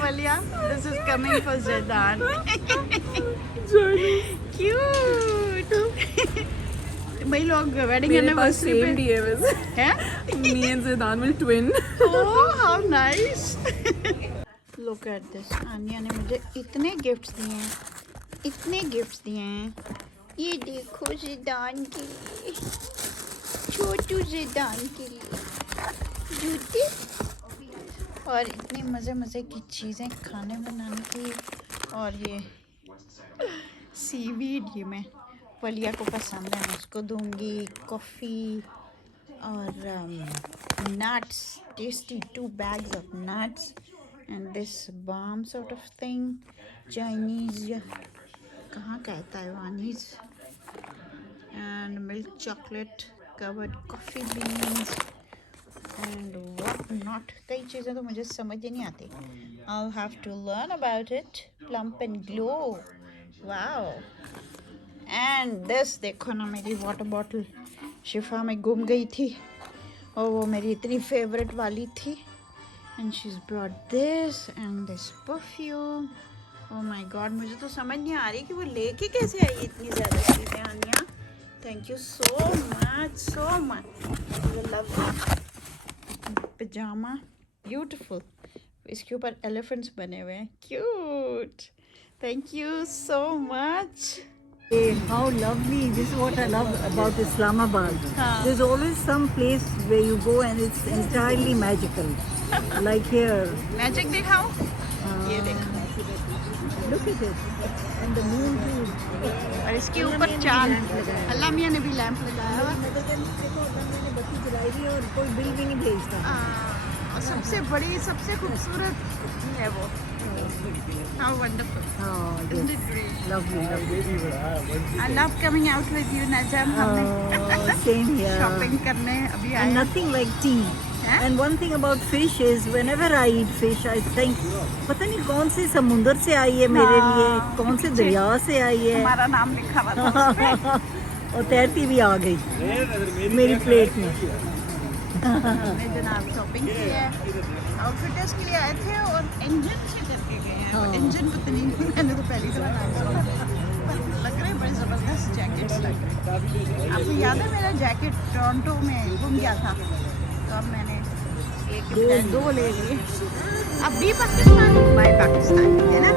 Valia, this is coming for Zaidan. Cute. भाई लोग wedding anniversary पे हैं? Me and Zaidan will twin. Oh, how nice. Look at this. आनिया ने मुझे इतने गिफ्ट्स दिए हैं. ये देखो ज़ैदान के लिए, छोटू ज़ैदान के लिए जूते और इतनी मज़े की चीज़ें खाने बनाने की. और ये सीवीड, ये मैं वलिया को पसंद है, मैं उसको दूंगी. कॉफ़ी और nuts, tasty 2 bags of nuts and this balm sort of thing, Chinese, कहाँ का है, Taiwanese, and milk chocolate covered coffee beans and what not. कई चीज़ें तो मुझे समझ ही नहीं आती. I'll have to learn about it. Plump and glow, wow. And this देखो ना, मेरी वाटर बॉटल शिफा में गुम गई थी और वो मेरी इतनी फेवरेट वाली थी. And she's brought this and this perfume. Oh my god, मुझे तो समझ नहीं आ रही कि वो लेके कैसे आई इतनी ज़्यादा चीज़ें. आनिया, thank you so much. I love it. Pajama, beautiful. इसके ऊपर elephants बने हुए हैं, cute. Thank you so much. Hey, how lovely. This is what I love about Islamabad. There's always some place where you go and it's entirely magical. Like here. Magic दिखाओ. ये देखो. Look at it. And the moon too. और इसके ऊपर चांद. अल्लाह मियाँ ने भी लैंप लगाया हुआ. मैंने बत्ती जलाई हुई और कोई बिल भी नहीं भेजता. और सबसे बड़ी, सबसे खूबसूरत है वो. How wonderful. Oh, Isn't it great? lovely. I love coming out with you, Najam. हमने Same here. शॉपिंग करने अभी आए. And nothing like tea. And one thing about fish is whenever I eat fish, I think पता नहीं कौन से समुंदर से आई है मेरे लिए, कौन से दरिया से आई है. हमारा नाम लिखा हुआ था और तैरती भी आ गई मेरी प्लेट में. हमने जनाब शॉपिंग की है. आउटफिटर्स के लिए आए थे और इंजन से करके गए हैं. इंजन पता नहीं, मैंने तो पहली दफा नाम सुना. लग रहे हैं बड़े ज़बरदस्त जैकेट्स लग रहे हैं. आपको याद है मेरा जैकेट टोरंटो में गुम गया था, तो अब मैंने एक दो ले लिए. अब भी पाकिस्तान, बाय पाकिस्तान, है ना.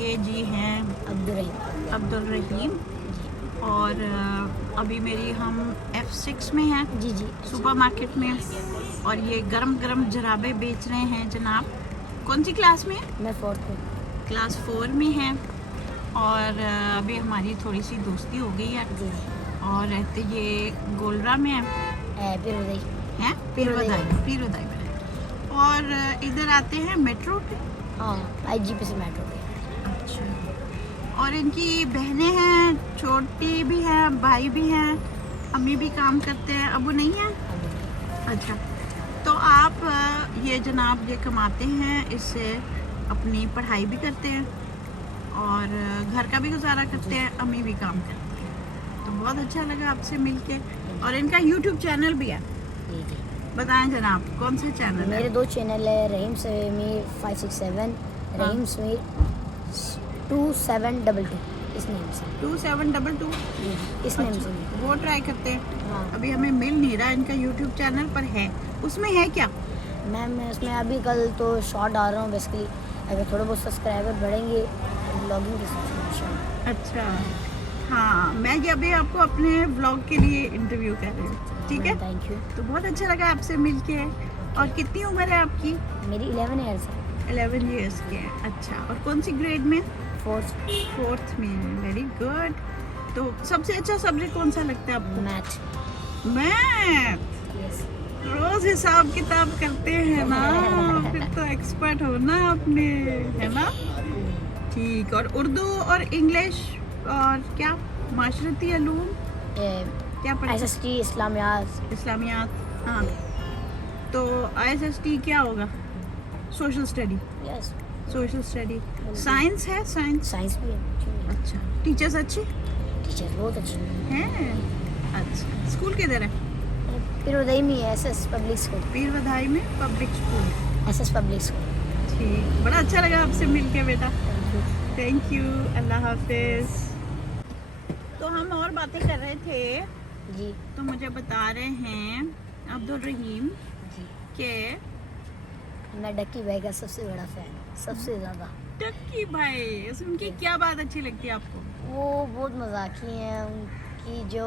ये जी हैं अब्दुल रहीम. और अभी मेरी हम F6 में हैं जी सुपरमार्केट में. और ये गरम जराबे बेच रहे हैं जनाब. कौन सी क्लास में है? मैं 4th में. क्लास 4 में है. और अभी हमारी थोड़ी सी दोस्ती हो गई है. और रहते ये गोलरा में है, पीरोदाई में. और इधर आते हैं मेट्रो पे. हाँ, IGP से मेट्रो पे. अच्छा. और इनकी बहनें हैं, छोटी भी हैं, भाई भी हैं, अम्मी भी काम करते हैं. अबू नहीं है? अच्छा. तो आप ये जनाब ये कमाते हैं, इससे अपनी पढ़ाई भी करते हैं और घर का भी गुजारा करते हैं. अम्मी भी काम करते हैं. तो बहुत अच्छा लगा आपसे मिलके. और इनका YouTube चैनल भी है. बताएं जनाब, कौन सा चैनल है? मेरे 2 चैनल है, रहीम समीर 567, रहीम समीर 2722. इस नेम से 2722 इस नेम से वो ट्राई करते हैं. हाँ. अभी हमें मिल नहीं रहा. इनका YouTube चैनल पर है. उसमें है क्या? मैम मैं उसमें अभी कल तो शॉर्ट डाल रहा हूँ. बेसिकली अगर थोड़े बहुत सब्सक्राइबर बढ़ेंगे ब्लॉगिंग की. अच्छा. हाँ, मैं ये अभी आपको अपने व्लॉग के लिए इंटरव्यू कर रही हूँ. ठीक है, थैंक यू. तो बहुत अच्छा लगा आपसे मिलके. और कितनी उम्र है आपकी? मेरी 11 ईयर्स है. 11 ईयर्स की है. अच्छा. और कौन सी ग्रेड में? 4th में. Very good. तो सबसे अच्छा सब्जेक्ट कौन सा लगता है आपको? मैथ. Math yes. रोज हिसाब किताब करते हैं ना, फिर तो एक्सपर्ट हो ना अपने, है ना? ठीक। और उर्दू और इंग्लिश और क्या माशरती उलूम क्या पढ़ते? SST इस्लामियात। इस्लामियात। हाँ, तो ISST क्या होगा? Social study. Yes. Social study. Science है? साइंस। साइंस भी है। अच्छा, टीचर्स अच्छे टीचर बहुत अच्छे हैं। हैं? अच्छा, स्कूल किधर है? फिर उदय में SS पब्लिक स्कूल। पीर बधाई में public school. SS public school. ठीक, बड़ा अच्छा लगा आपसे मिलके बेटा। थैंक यू, अल्लाह हाफिज। तो हम और बातें कर रहे थे, जी तो मुझे बता रहे हैं अब्दुल रहीम जी। के मैं डक्की भाई का सबसे बड़ा फैन, सबसे ज़्यादा। टक्की भाई, उनकी क्या बात अच्छी लगती है आपको? वो बहुत मजाकी हैं, उनकी जो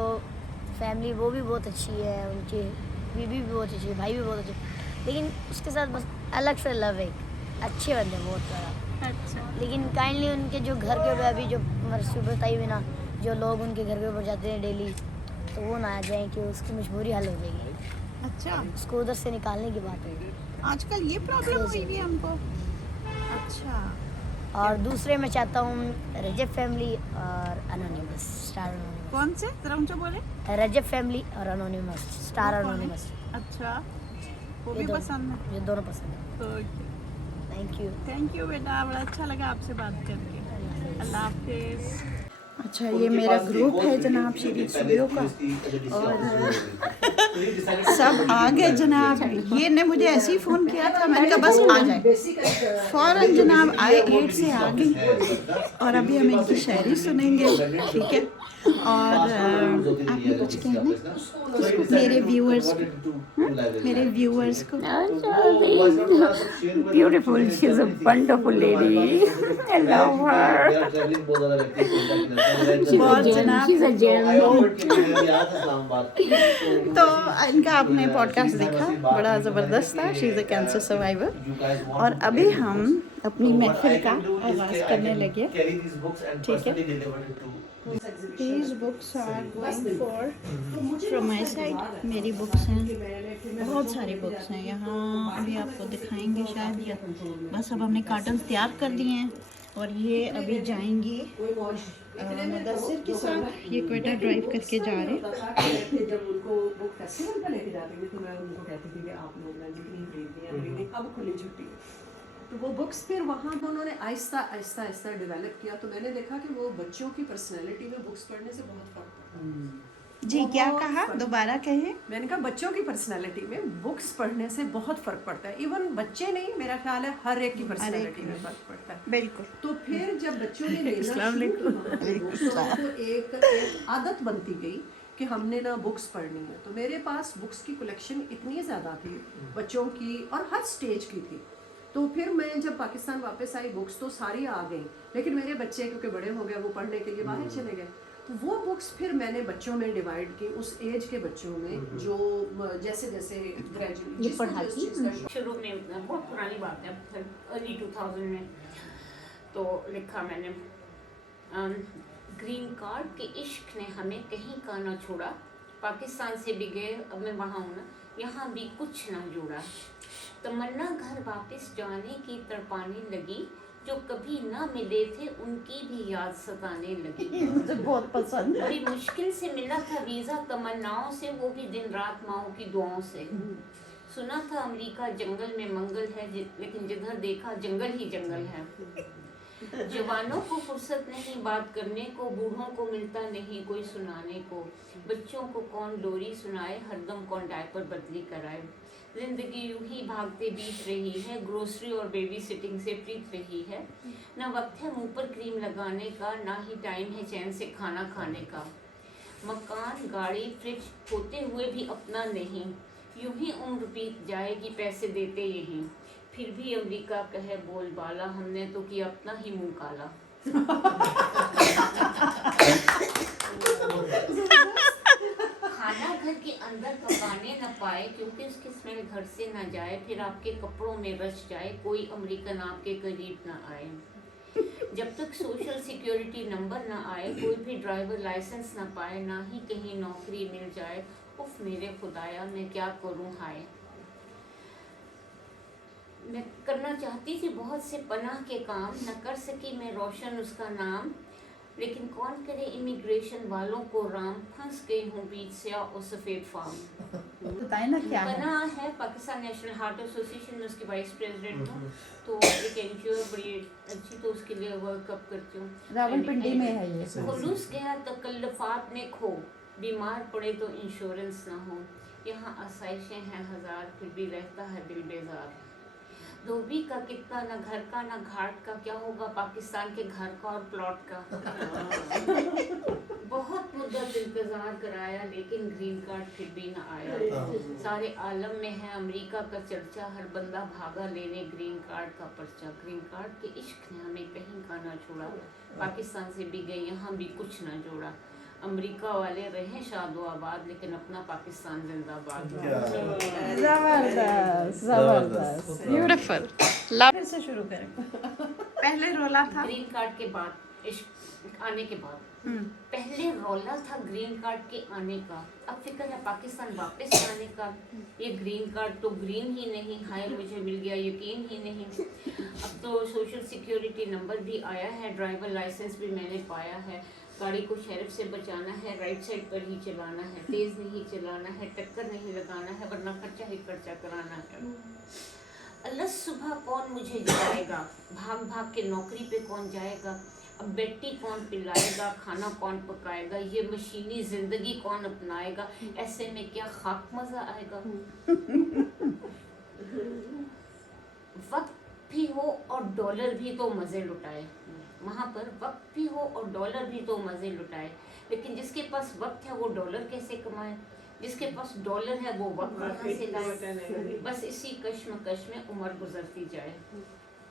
फैमिली वो भी बहुत अच्छी है, उनकी बीवी भी बहुत अच्छी है, भाई भी बहुत अच्छे, लेकिन उसके साथ बस अलग से लव है। अच्छे बंदे बहुत ज़्यादा। अच्छा। लेकिन काइंडली उनके जो घर के ऊपर अभी जो मरसूब बताई हुई ना, जो लोग उनके घर के ऊपर जाते हैं डेली, तो वो ना आ जाएं कि उसकी मजबूरी हल हो जाएगी, अच्छा, उसको उधर से निकालने की बात होगी। आजकल ये प्रॉब्लम हुई है हमको। अच्छा। और दूसरे मैं चाहता हूँ रजब फैमिली और अनोनिमस स्टार अनोनिमस। कौन से? जरा ऊंचा बोले। रजब फैमिली और अनोनिमस स्टार वो कौन है? अनोनिमस। अच्छा, वो ये भी दोनों- पसंद है। ये दोनों पसंद है। तो थैंक यू। थैंक यू बेटा, बड़ा अच्छा लगा आपसे बात करके। अल्लाह हाफिज। अच्छा, ये मेरा ग्रुप है जनाब शरीफ स्टूडियो का, और सब आ गए जनाब। ये ने मुझे ऐसे ही फ़ोन किया था, मैंने कहा बस आ जाए। फ़ौरन जनाब आए, 8 से आ गई, और अभी हम इनकी शायरी सुनेंगे, ठीक है? और आपने कुछ कहना मेरे व्यूअर्स को? मेरे व्यूअर्स को Beautiful. She's a wonderful lady. I love her. बहुत जनाब। She's a gem. तो इनका आपने पॉडकास्ट देखा, बड़ा ज़बरदस्त था। She is a cancer survivor. और अभी हम अपनी महफिल का आगाज़ करने लगे, ठीक है? These books are going for from my side. मेरी बुक्स हैं, बहुत सारी बुक्स हैं यहाँ, अभी आपको दिखाएंगे शायद। या बस अब हमने कार्टन तैयार कर दिए हैं, और ये अभी जाएंगी मुदस्सिर के साथ। ये क्वेटा ड्राइव करके जा रहे हैं। जब उनको वो फेस्टिवल पर लेके जाते थे, तो मैं उनको कहती थी कि आप लोग लंच नहीं खरीदनी है, अब खुली छुट्टी है। तो वो बुक्स फिर वहाँ तो उन्होंने आहिस्ता आहिस्ता आहिस्ता डेवलप किया, तो मैंने देखा कि वो बच्चों की पर्सनैलिटी में बुक्स पढ़ने से बहुत फर्क पड़ता है। जी, क्या कहा? दोबारा कहें। मैंने कहा बच्चों की पर्सनैलिटी में बुक्स पढ़ने से बहुत फर्क पड़ता है। इवन बच्चे नहीं, मेरा ख्याल है हर एक की पर्सनैलिटी में फर्क पड़ता है। बिल्कुल। तो फिर जब बच्चों ने लेना शुरू किया, तो एक आदत बनती गई कि हमने ना बुक्स पढ़नी है। तो मेरे पास बुक्स की कलेक्शन इतनी ज़्यादा थी, बच्चों की और हर स्टेज की थी। तो फिर मैं जब पाकिस्तान वापस आई, बुक्स तो सारी आ गई, लेकिन मेरे बच्चे क्योंकि बड़े हो गए, वो पढ़ने के लिए बाहर चले गए, तो वो बुक्स फिर मैंने बच्चों में डिवाइड की, उस एज के बच्चों में जो जैसे जैसे ग्रेजुएट ये पढ़ाती शुरू में, बहुत पुरानी बात है, अर्ली 2000 में तो लिखा मैंने, ग्रीन कार्ड के इश्क ने हमें कहीं का ना छोड़ा, पाकिस्तान से भी गए, अब मैं वहाँ हूँ ना, यहाँ भी कुछ ना जोड़ा, तमन्ना घर वापस जाने की तड़पाने लगी, जो कभी ना मिले थे उनकी भी याद सताने लगी। मुझे बहुत पसंद है। बड़ी मुश्किल से मिला था वीज़ा तमन्नाओं से, वो भी दिन रात माओं की दुआओं से। सुना था अमेरिका जंगल में मंगल है, लेकिन जिधर देखा जंगल ही जंगल है। जवानों को फुर्सत नहीं बात करने को, बूढ़ों को मिलता नहीं कोई सुनाने को, बच्चों को कौन लोरी सुनाए, हरदम कौन डायपर बदली कराए। जिंदगी यूं ही भागते बीत रही है, ग्रोसरी और बेबी सिटिंग से प्रीत रही है, ना वक्त है मुंह पर क्रीम लगाने का, ना ही टाइम है चैन से खाना खाने का। मकान गाड़ी फ्रिज होते हुए भी अपना नहीं, यूं ही उम्र बीत जाएगी पैसे देते यहीं, फिर भी अमेरिका कहे बोलबाला, हमने तो किया अपना ही मुंह काला। खाना घर के अंदर पकाने न पाए, क्योंकि उसकी स्मेल घर से न जाए, फिर आपके कपड़ों में रच जाए, कोई अमेरिकन आपके करीब न आए। जब तक सोशल सिक्योरिटी नंबर न आए, कोई भी ड्राइवर लाइसेंस न पाए, ना ही कहीं नौकरी मिल जाए, उफ मेरे खुदाया मैं क्या करूं हाय। मैं करना चाहती थी बहुत से पनाह के काम, न कर सकी मैं रोशन उसका नाम, लेकिन कौन करे इमिग्रेशन वालों को राम, फंस गई हूँ बीच से और सफ़ेद फार्म। बताए ना क्या है। पनाह है पाकिस्तान नेशनल हार्ट एसोसिएशन में उसकी वाइस प्रेसिडेंट हूँ, तो एक एनजीओ बड़ी अच्छी, तो उसके लिए वर्कअप करती हूँ। रावलपिंडी में है ये। खुलूस गया तकल्लुफ़ात में खो, बीमार पड़े तो इंश्योरेंस ना हो, यहाँ आसाइशें हैं हज़ार फिर भी रहता है दिल बेजार। धोबी का कितना न घर का न घाट का, क्या होगा पाकिस्तान के घर का और प्लॉट का। बहुत मुद्दत इंतजार कराया लेकिन ग्रीन कार्ड फिर भी न आया। सारे आलम में है अमेरिका का चर्चा, हर बंदा भागा लेने ग्रीन कार्ड का पर्चा। ग्रीन कार्ड के इश्क ने हमें कहीं का ना छोड़ा, पाकिस्तान से भी गए यहाँ भी कुछ ना जोड़ा। अमेरिका वाले रहे शादो आबाद लेकिन अपना पाकिस्तान जिंदाबाद। जबरदस्त जबरदस्त Beautiful. फिर से शुरू करें। पहले रोला था। ग्रीन कार्ड के बाद इश्क आने के बाद, पहले रौला था ग्रीन कार्ड के आने का, अब फिक्र है पाकिस्तान वापस आने का। ये ग्रीन कार्ड तो ग्रीन ही नहीं, हाय मुझे मिल गया यकीन ही नहीं। अब तो सोशल सिक्योरिटी नंबर भी आया है, ड्राइवर लाइसेंस भी मैंने पाया है। गाड़ी को शेरिफ से बचाना है, राइट साइड पर ही चलाना है, तेज नहीं चलाना है, टक्कर नहीं लगाना है, वरना खर्चा ही खर्चा कराना है। अल्लाह सुबह कौन मुझे जगाएगा, भाग भाग के नौकरी पे कौन जाएगा, अब बेटी कौन पिलाएगा, खाना कौन पकाएगा, ये मशीनी जिंदगी कौन अपनाएगा, ऐसे में क्या खाक मजा आएगा। वक्त भी हो और डॉलर भी तो मजे लुटाए, वहाँ पर वक्त भी हो और डॉलर भी तो मजे लुटाए, लेकिन जिसके पास वक्त है वो डॉलर कैसे कमाए, जिसके पास डॉलर है वो वक्त कहाँ से लाए। बस इसी कश्मकश में उम्र गुजरती जाए।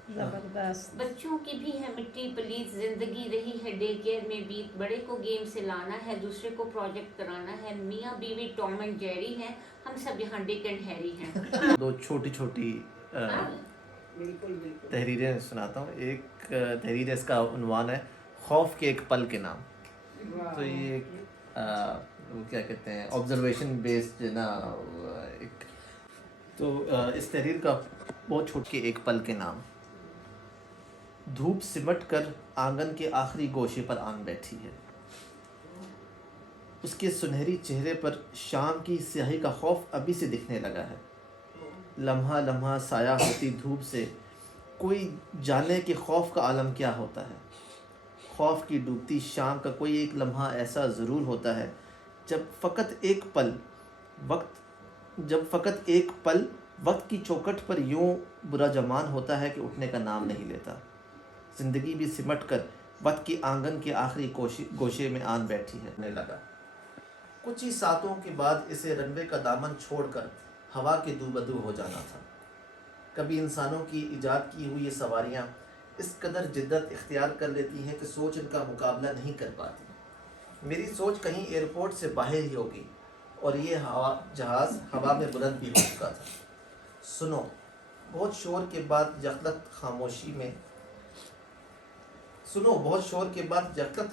जबरदस्त। बच्चों की भी है मिट्टी पलीत जिंदगी, रही है डे केयर में बीत, बड़े को गेम से लाना है, दूसरे को प्रोजेक्ट कराना है, मियाँ बीवी टॉम एंड जेरी हैं, हम सब यहाँ डिक एंड हैरी हैं। दो छोटी छोटी तहरीरें सुनाता हूँ। एक तहरीर है, इसका उन्वान है खौफ के एक पल के नाम। तो ये वो क्या कहते हैं ऑब्जर्वेशन बेस्ड ना एक, तो इस तहरीर का बहुत छोट के एक पल के नाम। धूप सिमट कर आंगन के आखिरी गोशे पर आन बैठी है, उसके सुनहरी चेहरे पर शाम की स्याही का खौफ अभी से दिखने लगा है। लम्हा लम्हा साया होती धूप से कोई जाने कि खौफ का आलम क्या होता है। खौफ की डूबती शाम का कोई एक लम्हा ऐसा ज़रूर होता है जब फ़कत एक पल वक्त की चौखट पर यूं बुरा जमान होता है कि उठने का नाम नहीं लेता। ज़िंदगी भी सिमट कर वक्त की आंगन के आखिरी गोशे में आन बैठी है लगा। कुछ ही सातों के बाद इसे रनवे का दामन छोड़कर हवा के दूबदू हो जाना था। कभी इंसानों की इजाद की हुई ये सवारियाँ इस कदर जिद्दत इख्तियार कर लेती हैं कि सोच इनका मुकाबला नहीं कर पाती। मेरी सोच कहीं एयरपोर्ट से बाहर ही होगी और ये जहाज़ हवा में बुलंद भी हो चुका था। सुनो, बहुत शोर के बाद यकलत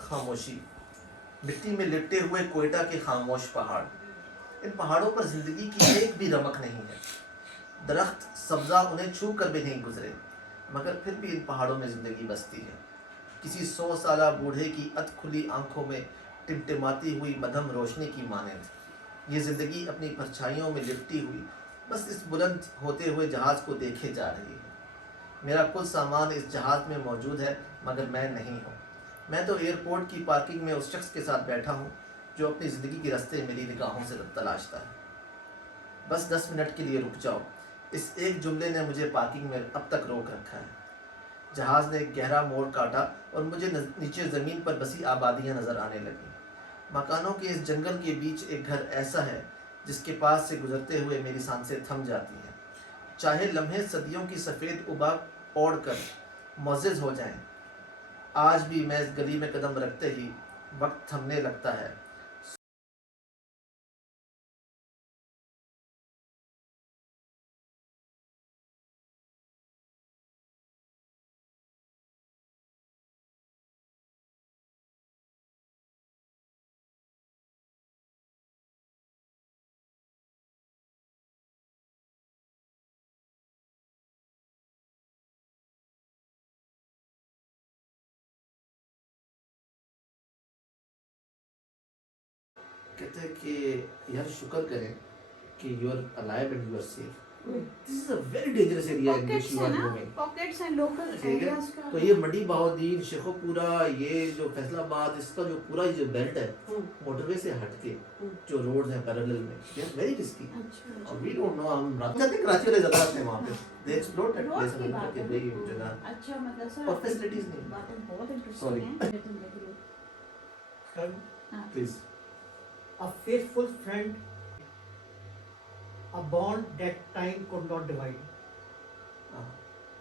खामोशी, मिट्टी में लिपटे हुए कोयटा के खामोश पहाड़। इन पहाड़ों पर जिंदगी की एक भी रमक नहीं है। दरख्त सब्जा उन्हें छू कर भी नहीं गुजरे, मगर फिर भी इन पहाड़ों में जिंदगी बसती है। किसी 100 साला बूढ़े की अध खुली आंखों में टिमटिमाती हुई मध्यम रोशनी की मानंद ये जिंदगी अपनी परछाइयों में लिपटी हुई बस इस बुलंद होते हुए जहाज़ को देखे जा रही है। मेरा कुल सामान इस जहाज़ में मौजूद है, मगर मैं नहीं हूँ। मैं तो एयरपोर्ट की पार्किंग में उस शख्स के साथ बैठा हूँ जो अपनी ज़िंदगी के रास्ते मेरी निगाहों से तलाशता है। बस 10 मिनट के लिए रुक जाओ, इस एक जुमले ने मुझे पार्किंग में अब तक रोक रखा है। जहाज़ ने गहरा मोड़ काटा और मुझे नीचे ज़मीन पर बसी आबादियाँ नज़र आने लगीं। मकानों के इस जंगल के बीच एक घर ऐसा है जिसके पास से गुजरते हुए मेरी सांसें थम जाती हैं। चाहे लम्हे सदियों की सफ़ेद उबाक ओढ़ कर मुअज़्ज़ज़ हो जाएं, आज भी मैं इस गली में कदम रखते ही वक्त थमने लगता है। कहते हैं कि यार शुक्र करें कि you are alive and you are safe. This is a very dangerous area in which you are moving. Pockets हैं लोकल ठीक है, एरियाज का। तो ये मडी बहाउद्दीन, शेखोपुरा, ये जो फैसलाबाद, इसका जो पूरा ये जो बेल्ट है मोटरवे से हटके जो रोड है पैरेलल में, दे आर वेरी रिस्की। और वी डोंट नो, हम जाते कराची वाले ज्यादा आते हैं वहां पे, दे एक्सप्लोर दैट प्लेस की बात के है। भाई जगह अच्छा मतलब सर और फैसिलिटीज नहीं। बातें बहुत Sorry. इंटरेस्टिंग है। Please. A faithful friend, a bond that time could not divide.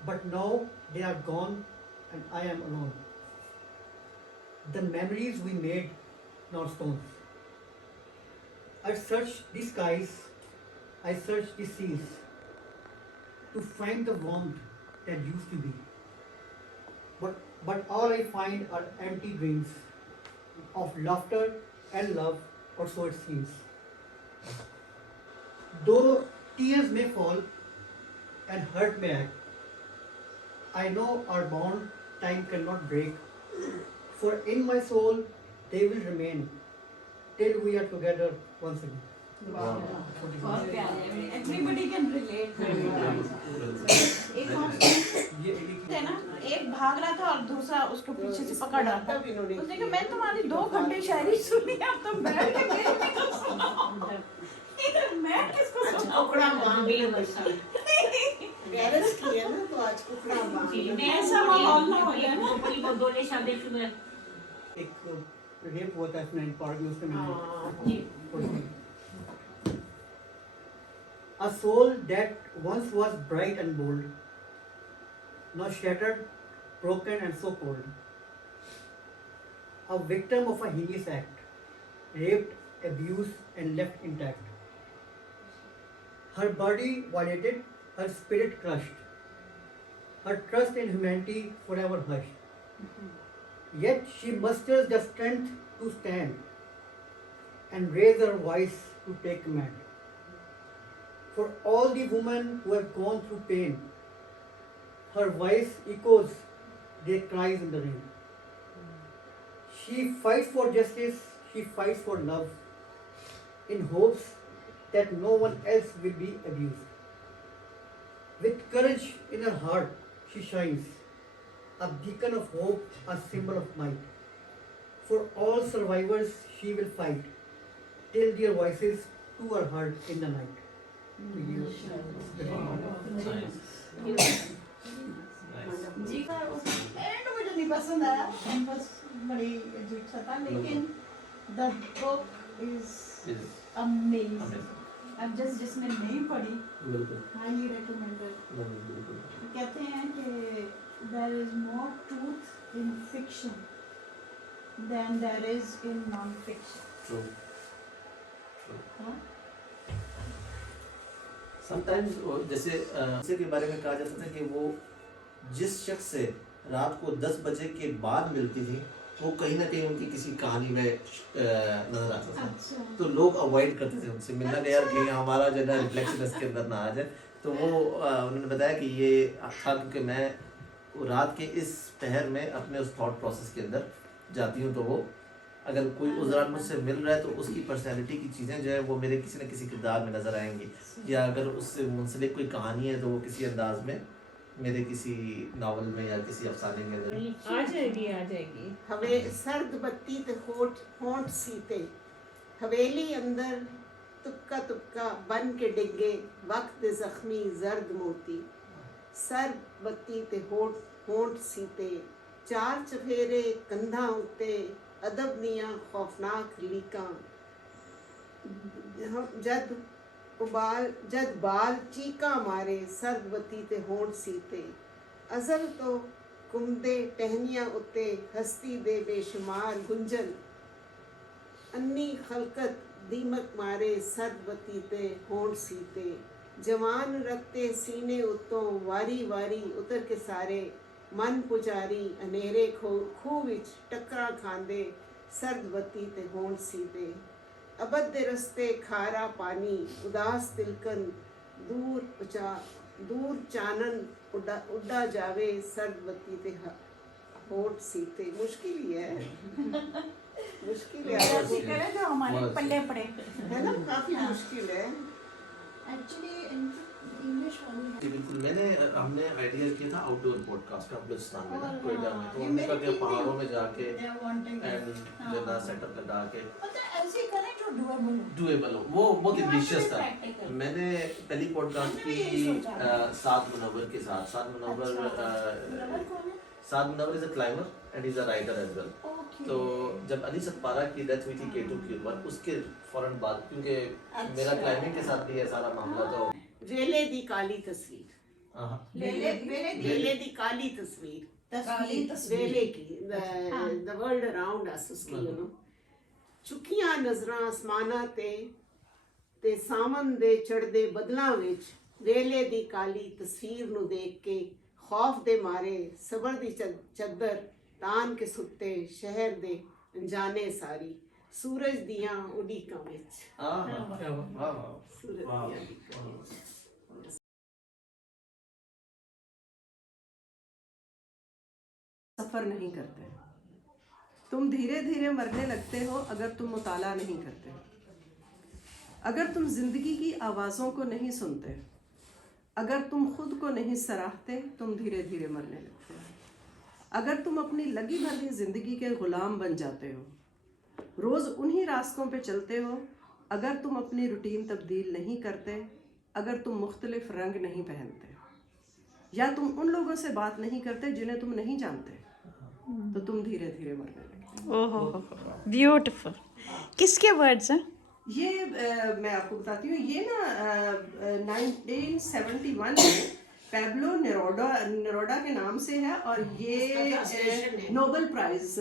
But now they are gone and I am alone. The memories we made now stones. I search the skies, I search the seas to find the warmth that used to be. But all I find are empty dreams of laughter and love, or so it seems. Though tears may fall and hurt may act, I know our bond time cannot break, for in my soul they will remain till we are together once again. बहुत प्यारे हैं, everybody can relate। एक और थे ना, एक भाग रहा था और दूसरा उसको पीछे से पकड़ रहा था। उसने कहा मैं तुम्हारी 2 घंटे शायरी सुनी, अब तुम बैठ के मेरे को सुनाओ। मैं किसको सुनाऊं? कुकड़ा बांध भी बसा पेरिस की है ना, तो आज कुकड़ा बांध जी मैं ऐसा माहौल ना हो जाए ना। बोली बोले शादी शुरू एक रेप हुआ था इसमें पार्क में, उसमें जी A soul that once was bright and bold, now shattered, broken and so cold. A victim of a heinous act, raped, abused and left intact. Her body violated, her spirit crushed, her trust in humanity forever hushed. Yet she musters the strength to stand and raise her voice to take command. For all the women who have gone through pain, her voice echoes their cries in the rain. She fights for justice, she fights for love, in hopes that no one else will be abused. With courage in her heart, she shines, a beacon of hope, a symbol of might. For all survivors, she will fight, till their voices to her heart in the night. जी का and मुझे नहीं पसंद आया, बस बड़ी अजीब सा था, लेकिन द बुक इज अमेजिंग। अब जिसने नहीं पढ़ी, हाईली रिकमेंडेड। कहते हैं कि there is more truth in fiction than there is in non fiction. Sometimes जैसे के बारे में कहा जाता था कि वो जिस शख्स से रात को 10 बजे के बाद मिलती थी, वो कहीं ना कहीं उनकी किसी कहानी में नजर आता था। अच्छा। तो लोग अवॉइड करते थे उनसे मिलना, यार कि हमारा जो है रिफ्लेक्शन इसके अंदर ना आ जाए। तो वो उन्होंने बताया कि ये था क्योंकि मैं रात के इस पहर में अपने उस थॉट प्रोसेस के अंदर जाती हूँ, तो वो अगर कोई उजरान मुझसे मिल रहा है तो उसकी पर्सनैलिटी की चीज़ें जो है वो मेरे किसी न किसी किरदार में नज़र आएंगी, या अगर उससे मुंसलिक कोई कहानी है तो वो किसी अंदाज में मेरे किसी नावल में या किसी अफसाने में आ जाएगी। हवे सर्द बत्ती ते होंठ सीते, हवेली अंदर तुक्का तुक्का बन के डिगे, वक्त जख्मी जर्द मोती। सर्द बत्ती ते होंठ सीते, 4 चफेरे कंधा उत्ते, अदब दियां खौफनाक लीकां। जद बाल चीका मारे, सर्द बत्ती ते होंठ सीते। अजल तो कुमदे टहनियां उत्ते, हस्ती दे बेशुमार गुंजन। अन्नी खलकत दीमक मारे, सर्द बत्ती ते होंठ सीते। जवान रखते सीने उत्तों, वारी वारी उतर के सारे। मन पुजारी अनेरे खूह विच टक्करां खांदे, सर्द बत्ती ते होंठ सीते। अबद दे रस्ते खारा पानी, उदास तिलकन दूर चानन उड्डा जावे, सर्द बत्ती ते होठ सीते मुश्किल ही है मुश्किल है ऐसे करे जो हमारे पल्ले पड़े है ना काफी मुश्किल है एक्चुअली इंग्लिश वाली जी बिल्कुल मैंने हमने आइडिया किया था आउटडोर पॉडकास्ट का बलुचिस्तान में ना और कोयटा में तो ये हमने कहा मेरी कि पहाड़ों में जाके they are wanting एंड हाँ। जगह सेटअप लगा के मतलब ऐसे करें जो डुएबल हो डुएबल हो वो बहुत You have to ambitious be था practical. मैंने पहली पॉडकास्ट मैंने भी यही की सोचा। साद मुनव्वर के साथ साद मुनव्वर डबल कौन है Saad Munawar is a climber and is a writer as well okay तो जब अली सतपारा की डेथ हुई थी K2 के ऊपर उसके फौरन बाद क्योंकि मेरा अच्छा। क्लाइंबिंग के साथ भी है सारा मामला तो वेले दी काली तस्वीर हाँ। वेले वेले वेले दी काली तस्वीर तस्वीर वेले की द वर्ल्ड अराउंड अस उसकी यू नो ਚੁੱਕੀਆਂ ਨਜ਼ਰਾਂ ਅਸਮਾਨਾਂ ਤੇ ਸਾਵਣ ਦੇ ਚੜ੍ਹਦੇ ਬੱਦਲਾਂ ਵਿੱਚ ਵੇਲੇ ਦੀ ਕਾਲੀ ਤਸਵੀਰ ਨੂੰ ਦੇਖ ਕੇ ਖੌਫ ਦੇ ਮਾਰੇ ਸਬਰ ਦੀ ਚੱਦਰ ਤਾਨ ਕੇ ਸੁੱਤੇ ਸ਼ਹਿਰ ਦੇ ਅਣਜਾਣੇ ਸਾਰੀ ਸੂਰਜ ਦੀਆਂ ਉਡੀਕਾਂ ਵਿੱਚ ਸੂਰਜ ਦੀਆਂ ਉਡੀਕਾਂ ਵਿੱਚ सफ़र नहीं करते तुम धीरे धीरे मरने लगते हो अगर तुम मुताला नहीं करते अगर तुम जिंदगी की आवाज़ों को नहीं सुनते अगर तुम खुद को नहीं सराहते तुम धीरे धीरे मरने लगते हो अगर तुम अपनी लगी भरी ज़िंदगी के ग़ुलाम बन जाते हो रोज़ उन्हीं रास्तों पे चलते हो अगर तुम अपनी रूटीन तब्दील नहीं करते अगर तुम मुख्तलिफ रंग नहीं पहनते या तुम उन लोगों से बात नहीं करते जिन्हें तुम नहीं जानते तो तुम धीरे धीरे मरने लगते ओहो ब्यूटीफुल किसके वर्ड्स हैं ये मैं आपको बताती हूँ ये ना 1971 में पैब्लो नेरोडा के नाम से है और ये नोबेल प्राइज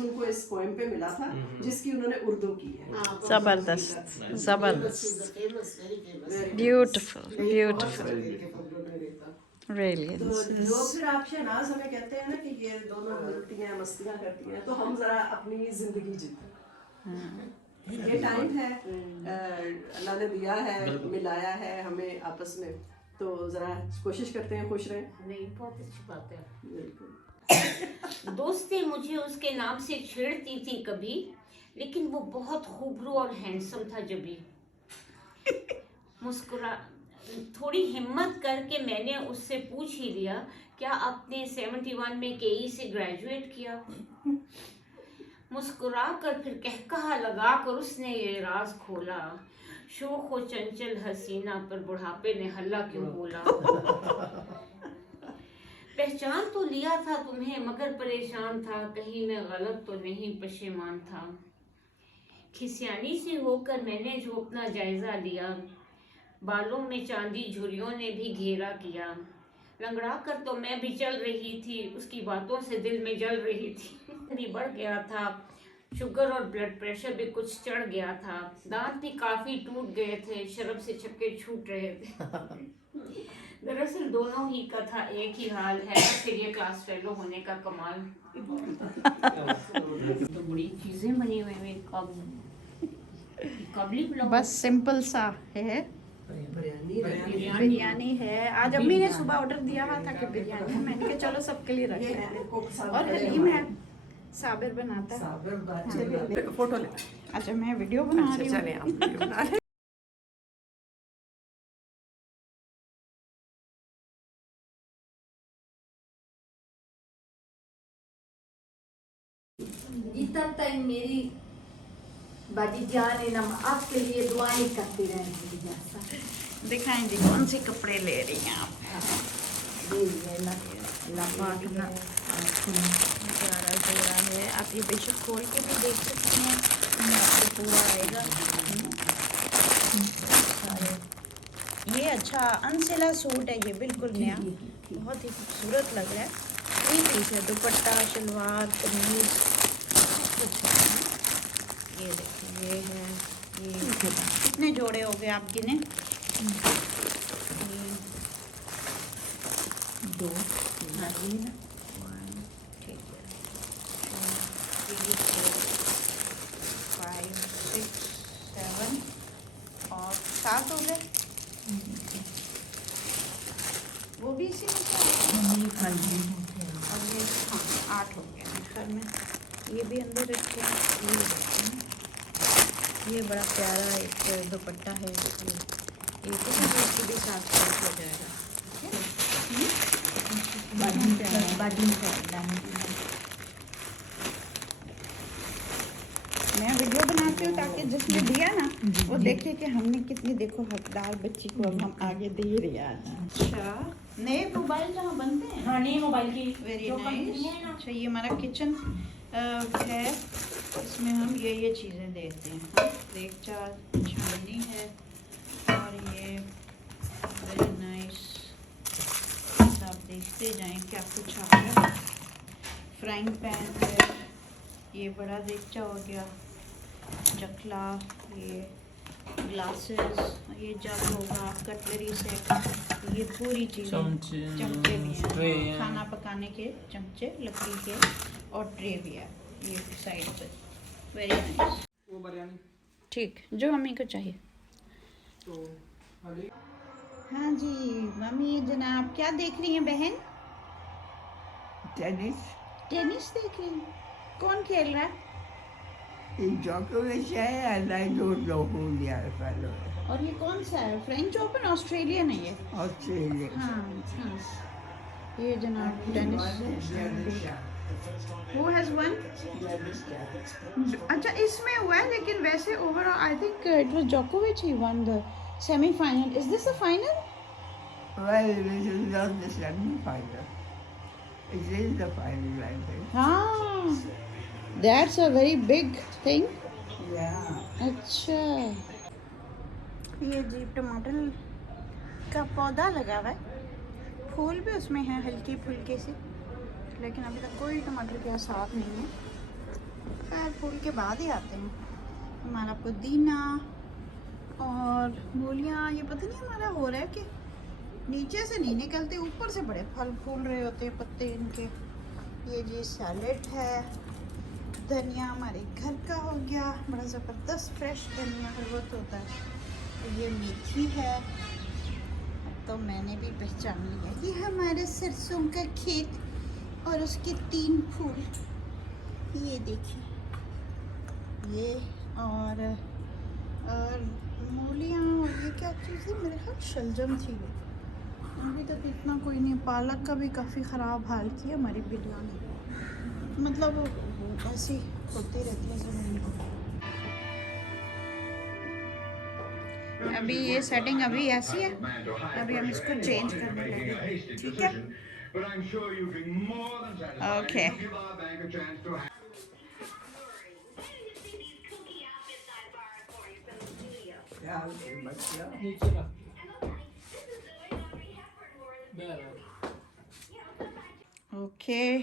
उनको इस पोएम पे मिला था जिसकी उन्होंने उर्दू की है जबरदस्त जबरदस्त famous very famous beautiful beautiful really तो जो फिर आप शहनाज हमें कहते हैं ना कि ये दोनों मिलती हैं मस्तियाँ करती हैं तो हम जरा अपनी जिंदगी जीते ये टाइम है अल्लाह ने दिया है मिलाया है हमें आपस में तो जरा कोशिश करते हैं खुश रहें नहीं बहुत अच्छी बात है दोस्ती मुझे उसके नाम से छेड़ती थी कभी लेकिन वो बहुत खूबरू और हैंडसम था जभी मुस्कुरा थोड़ी हिम्मत करके मैंने उससे पूछ ही लिया क्या आपने 71 में KE से ग्रेजुएट किया मुस्कुरा कर फिर कहकहा लगा कर उसने ये राज खोला शोख व चंचल हसीना पर बुढ़ापे ने हल्ला क्यों बोला पहचान तो लिया था तुम्हें मगर परेशान था कहीं मैं गलत तो नहीं पशेमान था खिसियानी से होकर मैंने जो अपना जायजा लिया बालों में चांदी झुर्रियों ने भी घेरा किया लंगड़ा कर तो मैं भी चल रही थी उसकी बातों से दिल में जल रही थी बढ़ गया था शुगर और ब्लड प्रेशर भी कुछ चढ़ गया था दांत भी काफी टूट गए थे शर्म से छक्के छूट रहे थे दरअसल दोनों ही का था एक ही हाल है फिर ये क्लास फेलो होने का कमाल तो बड़ी चीजें बनी हुई कबली पुलाव बस सिंपल सा है बिरयानी है आज अम्मी ने सुबह ऑर्डर दिया हुआ था कि बिरयानी है मैंने कहा चलो सबके लिए रख लेते हैं और हलीम है साबिर बनाता है फोटो ले अच्छा मैं वीडियो बना रही हूँ चले आप वीडियो बना लें। इतना टाइम मेरी बाजी जान है ना आपके लिए दुआएं करती रहेंगी जैसा दिखाएं जी कौन से कपड़े ले रही हैं आप ये ना अल्लाह पाक ना सारा जोड़ा है आप ये बेशक खोल के भी देख सकते हैं आपको पूरा आएगा ये अच्छा अनसिला सूट है ये बिल्कुल नया बहुत ही खूबसूरत लग रहा है 3 पीस है दुपट्टा शलवार कमीज कुछ है ये देखिए ये है ये कितने जोड़े हो गए आप गिने 2 हाँ जी ना 1 ठीक है 2 3 4 5 6 7 और 7 हो गए वो भी इसी में क्या है? और ये हाँ 8 हो गए मेरे ख्याल में। ये भी अंदर रखे हैं। ये देखते हैं, ये बड़ा प्यारा एक दुपट्टा है। ये तो भी 7 हो जाएगा। मैं वीडियो बनाती हूँ ताकि जिसने दिया ना वो देखे कि हमने कितनी, देखो हकदार बच्ची को अब हम आगे दे रहे हैं आज। अच्छा, नए मोबाइल जहाँ बनते हैं। हाँ, नए मोबाइल की वेरी नाइस। अच्छा, ये हमारा किचन है, इसमें हम ये चीज़ें देते हैं। हाँ, देगचा, छाननी है, और ये वेरी नाइस। आप देखते जाएं क्या कुछ आ गया। फ्राइंग पैन है, ये बड़ा देगचा हो गया, चकला, ये ग्लासेस, ये जग होगा, कटलरी सेट, ये पूरी चीज़ें, चमचे भी हैं, खाना पकाने के चमचे लकड़ी के, और ट्रे भी है ये साइड पे। Very nice. ठीक, जो मम्मी को चाहिए। हाँ जी मम्मी जनाब, क्या देख रही हैं बहन? टेनिस टेनिस देख रही हैं। कौन खेल रहा है? Djokovic and I don't know who the other fellow is. और ये कौन सा है? फ्रेंच ओपन ऑस्ट्रेलियन है ये। Australia. हाँ हाँ, ये जनाब टेनिस। Who has won? अच्छा, इसमें हुआ है, लेकिन वैसे overall I think it was जोकोविच ही won the semi-final. Is this the final? Well, this is not the semi-final. It is the final, I think. हाँ, that's a very big thing. Yeah. अच्छा, ये जी टमाटर का पौधा लगा हुआ है, फूल भी उसमें है हल्की फुल्की सी, लेकिन अभी तक कोई टमाटर के साथ नहीं है। खैर, फूल के बाद ही आते हैं। हमारा पुदीना और मूलियाँ, ये पता नहीं हमारा हो रहा है कि नीचे से नहीं निकलते, ऊपर से बड़े फल फूल रहे होते हैं पत्ते इनके। ये जी सैलेड है, धनिया हमारे घर का हो गया, बड़ा ज़बरदस्त फ्रेश धनिया हर वक्त होता है। ये मेथी है, तो मैंने भी पहचान लिया, ये हमारे सरसों का खेत और उसके 3 फूल, ये देखिए ये, और मूलियाँ, और ये क्या चीज़ है, मेरे ख्याल शलजम थी। अभी तक इतना कोई नहीं। पालक का भी काफ़ी ख़राब हाल किया हमारी बिल्लियों ने, मतलब ऐसी होती रहती है ज़मीन को। अभी ये सेटिंग अभी ऐसी है, अभी हम इसको चेंज करने लगे, ठीक है? Okay. Okay,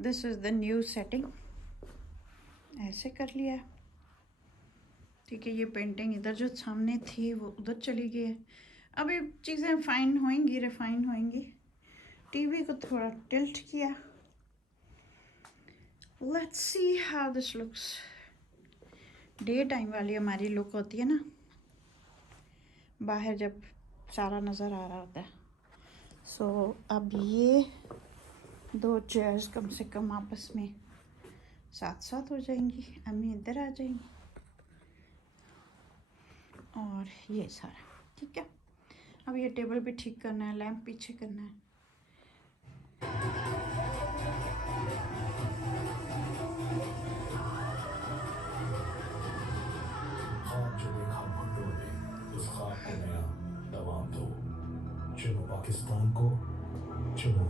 this is the new setting. ऐसे कर लिया, ठीक है। ये पेंटिंग इधर जो सामने थी वो उधर चली गई है। अभी चीज़ें फाइन होंगी, रिफाइन होंगी। टीवी को थोड़ा टिल्ट किया। Let's see how this looks. Day time वाली हमारी लुक होती है ना, बाहर जब सारा नज़र आ रहा होता है। सो अब ये 2 चेयर्स कम से कम आपस में साथ साथ हो जाएंगी, अम्मी इधर आ जाएंगी, और ये सारा ठीक है। अब ये टेबल भी ठीक करना है, लैंप पीछे करना है। उस ख्वाब को नया दवाम दो, चुनो पाकिस्तान को, चुनो